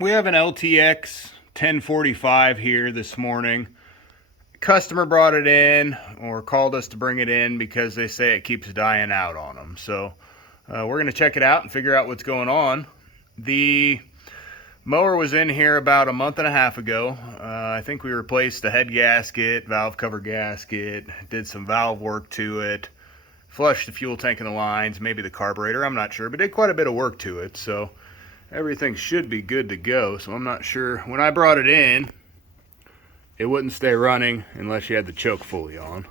We have an LTX 1045 here this morning. Customer brought it in or called us to bring it in because they say it keeps dying out on them. So we're going to check it out and figure out what's going on. The mower was in here about a month and a half ago. I think we replaced the head gasket, valve cover gasket, did some valve work to it, flushed the fuel tank and the lines, maybe the carburetor, I'm not sure, but did quite a bit of work to it. So everything should be good to go. So I'm not sure. When I brought it in, it wouldn't stay running unless you had the choke fully on.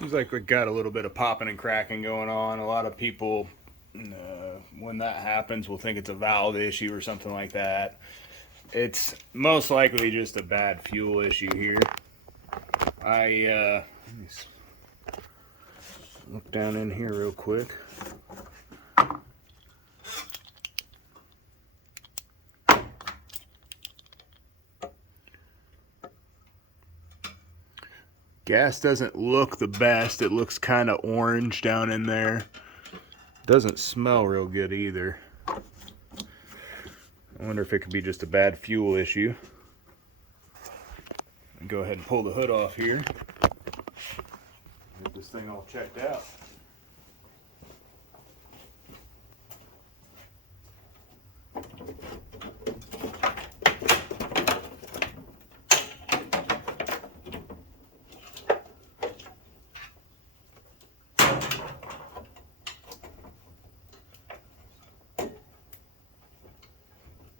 Seems like we got a little bit of popping and cracking going on. A lot of people, when that happens, will think it's a valve issue or something like that. It's most likely just a bad fuel issue here. Let me look down in here real quick. Gas doesn't look the best. It looks kind of orange down in there. Doesn't smell real good either. I wonder if it could be just a bad fuel issue. Go ahead and pull the hood off here. Get this thing all checked out.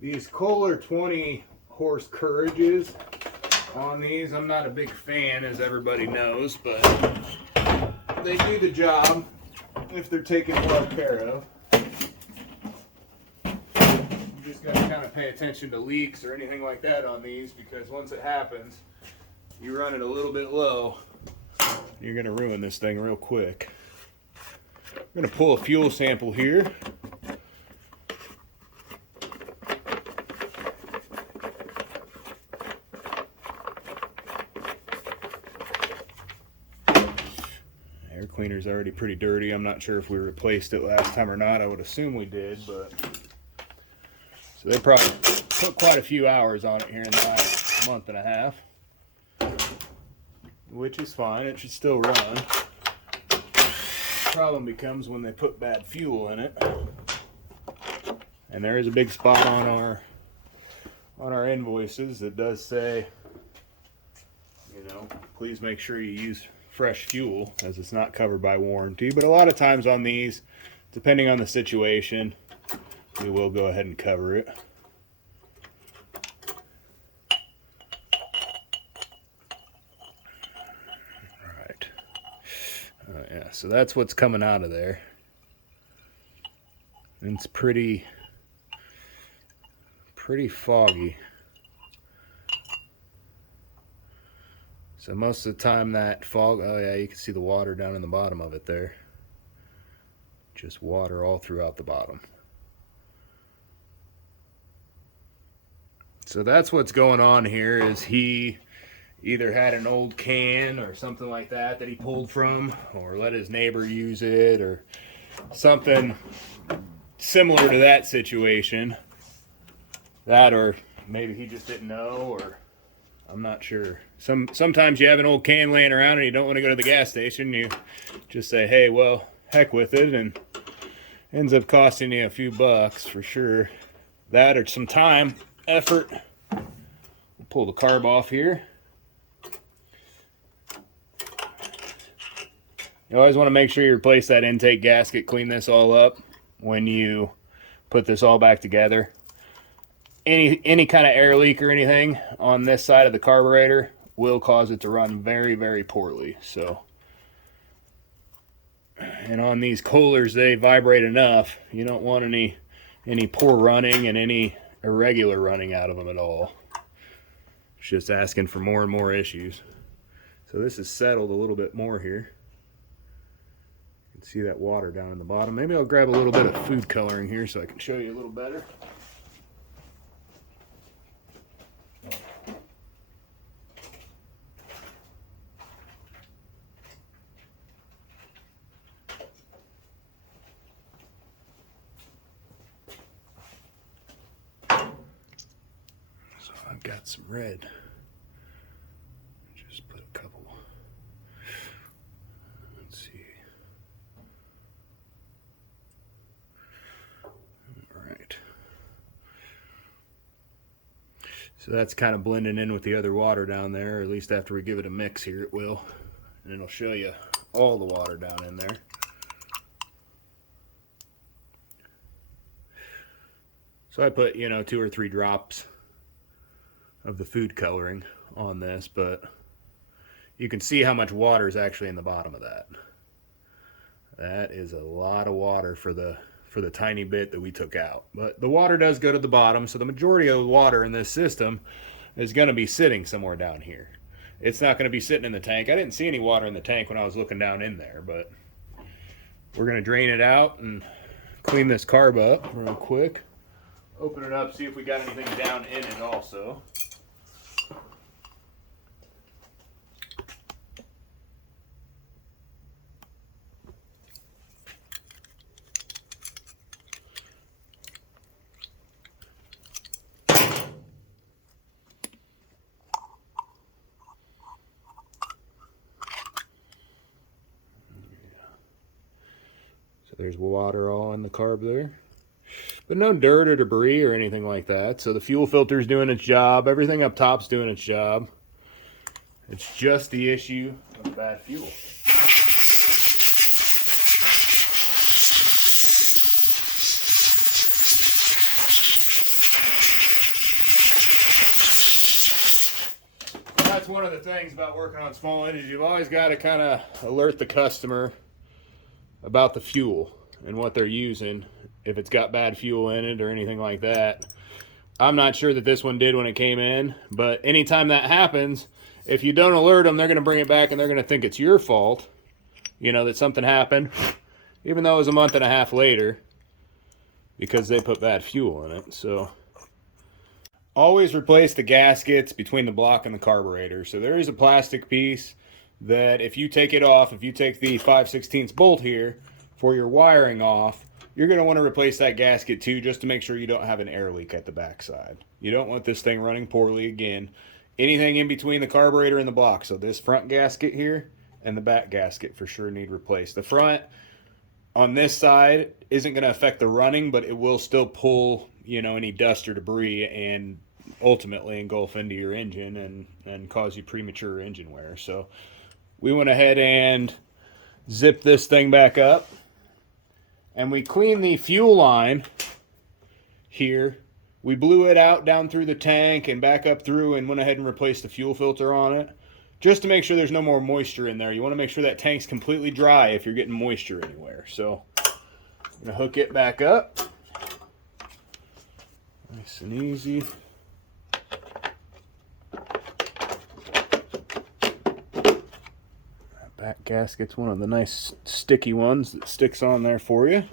These Kohler 20 horse Courages on these, I'm not a big fan, as everybody knows, but they do the job if they're taken well care of. You just got to kind of pay attention to leaks or anything like that on these, because once it happens, you run it a little bit low, you're going to ruin this thing real quick. I'm going to pull a fuel sample here. Air cleaner's already pretty dirty. I'm not sure if we replaced it last time or not. I would assume we did, but so they probably put quite a few hours on it here in the last month and a half, which is fine. It should still run. The problem becomes when they put bad fuel in it. And there is a big spot on our invoices that does say, please make sure you use fresh fuel, as it's not covered by warranty. But a lot of times on these, depending on the situation, we will go ahead and cover it. All right. Yeah, so that's what's coming out of there. And it's pretty foggy. So most of the time that fog, oh yeah, you can see the water down in the bottom of it there. Just water all throughout the bottom. So that's what's going on here, is he either had an old can or something like that he pulled from, or let his neighbor use it, or something similar to that situation. That, or maybe he just didn't know, or I'm not sure. Sometimes you have an old can laying around and you don't want to go to the gas station. You just say, hey, well, heck with it, and ends up costing you a few bucks for sure. That, or some time, effort. We'll pull the carb off here. You always want to make sure you replace that intake gasket, clean this all up when you put this all back together. Any kind of air leak or anything on this side of the carburetor will cause it to run very, very poorly. So, and on these Kohlers, they vibrate enough. You don't want any any poor running and any irregular running out of them at all. It's just asking for more and more issues. So this is settled a little bit more here. You can see that water down in the bottom. Maybe I'll grab a little bit of food coloring here so I can show you a little better. So I've got some red. Just put a couple. Let's see. All right. So that's kind of blending in with the other water down there, or at least after we give it a mix here it will. And it'll show you all the water down in there. So I put, 2 or 3 drops of the food coloring on this, but you can see how much water is actually in the bottom of that. That is a lot of water for the tiny bit that we took out. But the water does go to the bottom, so the majority of the water in this system is going to be sitting somewhere down here. It's not going to be sitting in the tank. I didn't see any water in the tank when I was looking down in there, but we're going to drain it out and clean this carb up real quick. Open it up, see if we got anything down in it also. So there's water all in the carb there. But no dirt or debris or anything like that. So the fuel filter's doing its job. Everything up top's doing its job. It's just the issue of bad fuel. That's one of the things about working on small engines. You've always got to kind of alert the customer about the fuel and what they're using, if it's got bad fuel in it or anything like that. I'm not sure that this one did when it came in, but anytime that happens, if you don't alert them, they're going to bring it back and they're going to think it's your fault, that something happened, even though it was a month and a half later, because they put bad fuel in it. So always replace the gaskets between the block and the carburetor. So there is a plastic piece that if you take it off, if you take the 5/16 bolt here for your wiring off, you're going to want to replace that gasket too, just to make sure you don't have an air leak at the backside. You don't want this thing running poorly again. Anything in between the carburetor and the block, so this front gasket here and the back gasket for sure need replaced. The front on this side isn't going to affect the running, but it will still pull, any dust or debris and ultimately engulf into your engine and cause you premature engine wear. So we went ahead and zipped this thing back up. And we cleaned the fuel line here. We blew it out down through the tank and back up through and went ahead and replaced the fuel filter on it, just to make sure there's no more moisture in there. You want to make sure that tank's completely dry if you're getting moisture anywhere. So I'm going to hook it back up. Nice and easy. Back gasket's one of the nice sticky ones that sticks on there for you.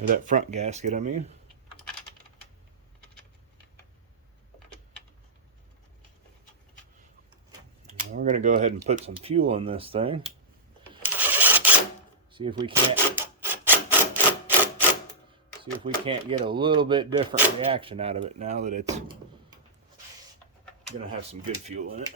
Or that front gasket, I mean. Now we're going to go ahead and put some fuel in this thing. See if we can't get a little bit different reaction out of it now that it's going to have some good fuel in it.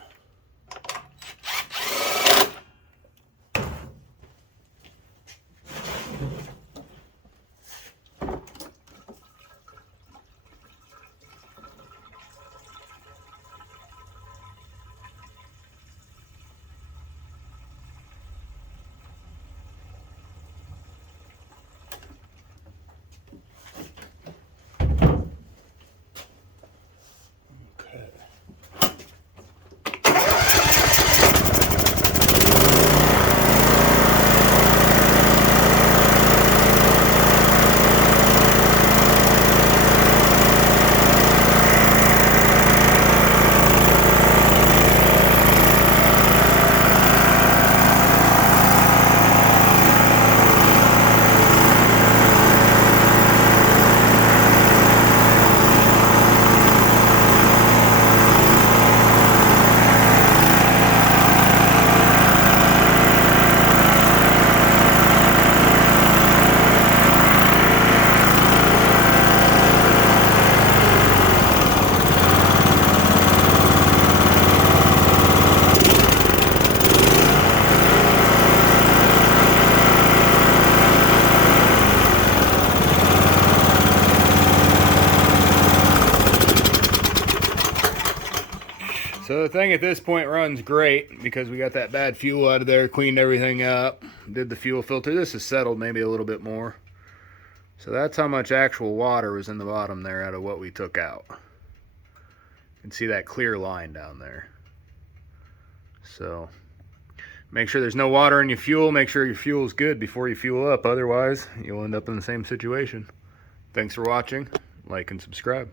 So the thing at this point runs great because we got that bad fuel out of there, cleaned everything up, did the fuel filter. This is settled maybe a little bit more. So that's how much actual water was in the bottom there out of what we took out. You can see that clear line down there. So make sure there's no water in your fuel. Make sure your fuel is good before you fuel up. Otherwise, you'll end up in the same situation. Thanks for watching. Like and subscribe.